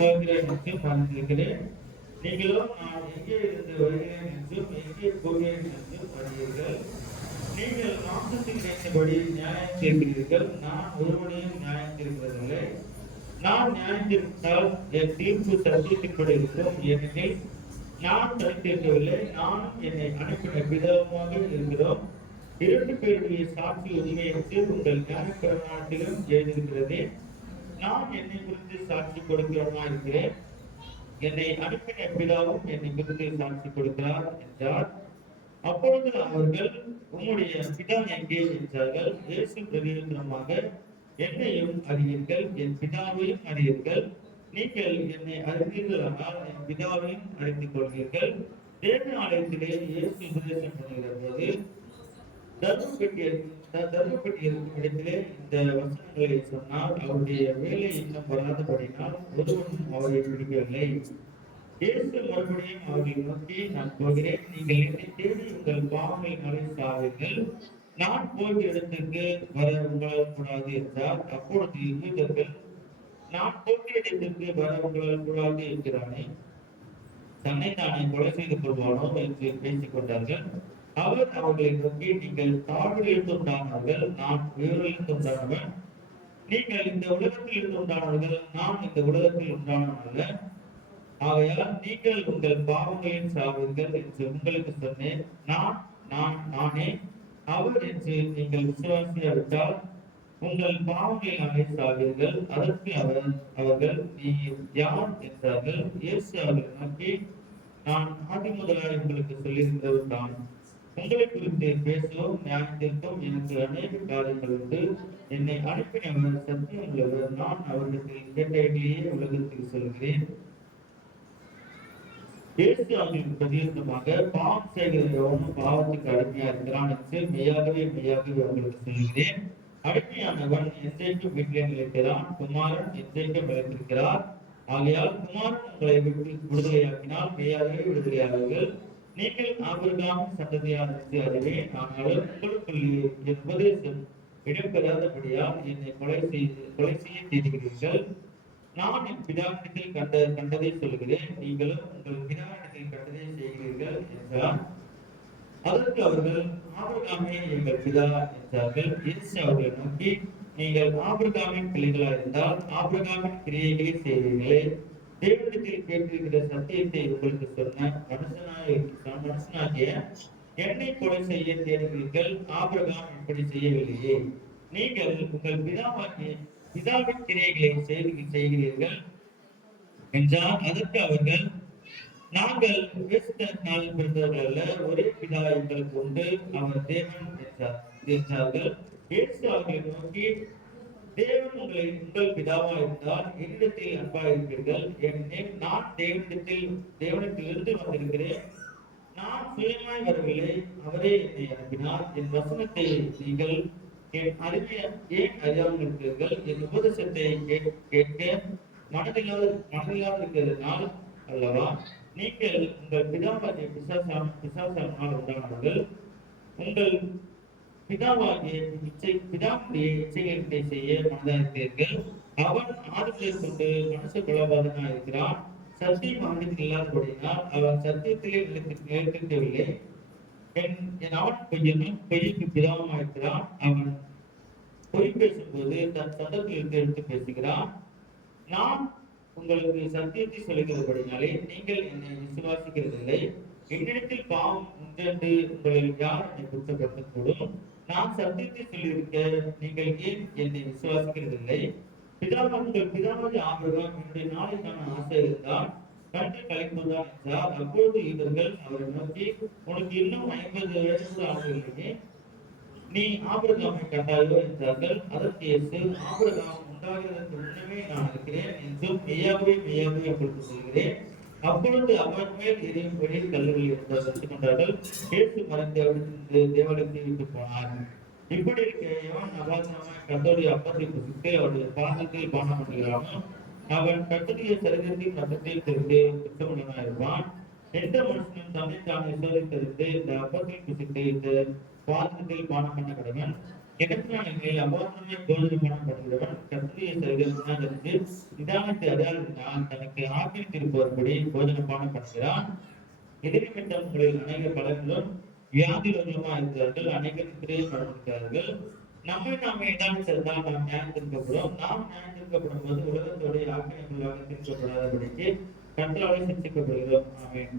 போகிறேன் என்றும் அறிந்திருக்கிறேன். நீங்களும் நான் எங்கே இருந்து வருகிறேன் என்றும் எங்கே போகிறேன் என்றும் அறிவீர்கள். நீங்கள் மாம்சத்தில் நினைத்தபடி நியாயம் தீர்க்கிறீர்கள், நான் ஒருவனையும் நியாயம் தீர்க்கிறதில்லை. நான் நியாயம் தீர்த்தால் என் தீர்ப்பு சத்தியத்தின்படி இருக்கும். ஏனெனில் நான் தனித்திருக்கவில்லை, நானும் என்னை அனுப்பின பிதாவுமாக இருக்கிறோம். இரண்டு பேருடைய சாட்சி உண்மை என்று உங்கள் நியாயப்பிரமாணத்திலும் எழுதியிருக்கிறதே. நான் என்னை குறித்து சாட்சி கொடுக்கிறவனா இருக்கிறேன், என்னை அனுப்பின பிதாவும் என்னை குறித்து சாட்சி கொடுக்கிறார் என்றார். அப்பொழுது அவர்கள், உம்முடைய பிதா எங்கே என்றார்கள். இயேசு பிரதியுத்தரமாக, என்னையும் அறிவீர்கள், என் பிதாவையும் அறிவீர்கள். நீங்கள் என்னை அறிவீர்களானால் என் பிதாவையும் அறிந்து கொள்வீர்கள். தேவ ஆலயத்திலே இயேசு உபதேசம் பண்ணுகிற போது தர்மப்பெட்டி இருக்கும் இடத்திலே இந்த வசனங்களை சொன்னால் அவருடைய வேலை இன்னும் வராதபடினால் ஒருவனும் அவரை பிடிக்கவில்லை. இயேசு மறுபடியும் அவர்களை நோக்கி, நான் போகிறேன், நீங்கள் என்னை தேடி உங்கள் பாவங்களினாலே சாவீர்கள். நான் போகிற இடத்துக்கு வர உங்களால் கூடாது என்றார். அப்பொழுது யூதர்கள், நான் போகிற இடத்திற்கு வர உங்களால் கூடாது என்கிறானே, தன்னை தானே கொலை செய்து கொள்வானோ என்று பேசிக் கொண்டார்கள். அவர் அவர்களை நோக்கி, நீங்கள் தாழ்விலிருந்து உண்டானவர்கள், நான் உயர்விலிருந்து உண்டானவன். நீங்கள் இந்த உலகத்தில் இருந்து உண்டானவர்கள், நான் இந்த உலகத்தில் உண்டானவன். ஆகையால் நீங்கள் உங்கள் பாவங்களில் சாவீர்கள் என்று உங்களுக்கு சொன்னேன். நானே அவர் என்று நீங்கள் விசுவாசியாவிட்டால் உங்கள் பாவங்களினாலே சாவீர்கள். அதற்கு அவர்கள், நீ யார் என்றார்கள். இயேசு அவர்களை நோக்கி, நான் ஆதி முதலாய் உங்களுக்கு சொல்லியிருந்தவர் தான். உங்களை குறித்து பேசவும் நியாயத்திற்கும் எனக்கு அநேக காரியங்கள் உண்டு. என்னை அனுப்பினவர் சத்தியம் உள்ளவர். நான் அவரிடத்தில் கேட்டவைகளையே உலகத்தில் சொல்கிறேன். இயேசு அவர்களுக்கு பிரதியுத்தரமாக, பாவம் செய்கிற எவனும் பாவத்துக்கு அடிமையா இருக்கிறான் என்று மெய்யாகவே அவர்களுக்கு சொல்கிறேன். அடிமையானவன் எச்சைக்கும் வீட்டிலே நிலைக்கிறான், குமாரன் எச்சைக்கும் நிலைத்திருக்கிறார். ஆகையால் குமாரன் உங்களை விடுதலையாக்கினால் மெய்யாகவே விடுதலையாளர்கள். நீங்கள் ஆபிரகாமின் சந்ததியார் என்று அறிவேன். ஆனாலும் உங்களுக்குள்ளே என் உபதேசம் இடம்பெறாதபடியால் என்னை கொலை செய்ய தேடுகிறீர்கள். நான் என் பிதாவிடத்தில் கண்டதை சொல்கிறேன், நீங்களும் உங்கள் பிதாவிடத்தில் கண்டதை செய்கிறீர்கள் என்றார். அதற்கு அவர்கள், ஆபிரகாமே எங்கள் பிதா என்றார்கள். இயேசு அவர்களை நோக்கி, நீங்கள் ஆபிரகாமின் பிள்ளைகளா இருந்தால் ஆபிரகாமின் கிரியைகளை செய்வீர்களே. தேவனிடத்தில் கேட்டிருக்கிற சத்தியத்தை உங்களுக்கு சொன்ன மனுஷனாகிய என்னை கொலை செய்ய தேடுகிறீர்கள். ஆபிரகாம் இப்படி செய்யவில்லையே. நீங்கள் உங்கள் பிதாவின் கிரியைகளை செய்கிறீர்கள் என்றால். அதற்கு அவர்கள், நாங்கள் வேசித்தனத்தினால் பிறந்தவர்கள் அல்ல, ஒரே பிதா எங்களுக்கு உண்டு, அவர் தேவன் என்றார்கள். இயேசு அவர்களை நோக்கி, தேவன் உங்கள் பிதாவா இருந்தால் என்னிடத்தில் அன்பாயிருப்பீர்கள். ஏனெனில் நான் தேவனிடத்திலிருந்து வந்திருக்கிறேன். நான் சுயமாய் வரவில்லை, அவரே என்னை அனுப்பினார். என் வசனத்தை நீங்கள் ஏன் அறியாமல் இருக்கிறீர்கள்? என் உபதேசத்தை கேட்க மனதில்லாதிருக்கிறதுனால் அல்லவா? நீங்கள் உங்கள் பிதாவாகிய பிசாசானால் உண்டானவர்கள். உங்கள் பிதாவுடைய இச்சைகளை செய்ய மனதாயிருக்கிறீர்கள். அவன் ஆதிகளை கொண்டு மனசு குலபாதனா இருக்கிறான். சத்தியம் அவனிடத்தில் இல்லாதபடியினால் அவன் சத்தியத்திலே நிலைத்திருக்கவில்லை. அவன் பொய்யுக்கு பிதாவுமா இருக்கிறான். அவன் பொய் பேசும்போது தன் சந்தத்தில் எடுத்து பேசுகிறான். நான் உங்களுக்கு சத்தியத்தை சொல்லுகிறபடினாலே நீங்கள் என்னை விசுவாசிக்கிறதில்லை. என்னிடத்தில் பாவம் உண்டென்று உங்களில் யார் என்னை குற்றப்படுத்தக்கூடும்? நான் சத்தியத்தை சொல்லியிருக்க நீங்கள் ஏன் என்னை விசுவாசிக்கிறதில்லை? உங்கள் பிதாவாகிய ஆபிரகாம் என்னுடைய நாளைக்கான ஆசை இருந்தால் கண்டு கலைப்பதுதான் என்றார். அப்பொழுது இவர்கள் அவரை நோக்கி, உனக்கு இன்னும் 50 வயசு ஆகவில்லையே, நீ ஆபிரகாமை கண்டாயோ என்றார்கள். அதற்கு இயேசு, ஆபிரகாம் உண்டாகிறதற்கு முன்னமே நான் இருக்கிறேன் என்றும் மெய்யாகவே உங்களுக்கு சொல்கிறேன். அப்பொழுது அவர் மேல் எரியும்படி கல்லுகள் எடுத்துக் கொண்டார்கள். இயேசு மறைந்து தேவாலயத்தை விட்டு போனார். இப்படி இருக்க எவன் அபாசனமாய் கர்த்தருடைய அப்பத்தை புசித்து அவருடைய பாதத்தில் பானம் பண்ணுகிறானோ அவன் கர்த்தருடைய சரீரத்தின் ரத்தத்தில் தெரிந்து குற்றமுள்ளவனாய் இருப்பான். எந்த மனுஷனும் தன்னை தானே சோதித்தறிந்து இந்த அப்பத்தில் புசித்து இந்த பாதத்தில் பானம் பண்ண கடவன். இடத்தினாலே அபாத்திரமாய் போஜனம் பண்ணப்படுகிறவன் கர்த்தருடைய சரீரத்திற்கு நிதானத்தை அடையாளத்தினால் தனக்கு ஆக்கிரமித்திருப்பவர்படி போஜனம் பண்ணப்படுகிறான். இதை நிமித்தம் உங்களில் அநேக பலர்களும் வியாதியுள்ளவர்களுமா இருக்கிறார்கள், அநேகர் திரையப்பட்டிருக்கிறார்கள். நம்மை நாமே நிதானித்திருந்தால் நாம் நியாயம் தீர்க்கப்படும். நாம் நியாயம் தீர்க்கப்படும் போது உலகத்தோடைய ஆக்கிரமிப்புகளாக தீர்க்கப்படாதபடிக்கு கர்த்தராலே சிருஷ்டிக்கப்படுகிறோம். ஆமென்.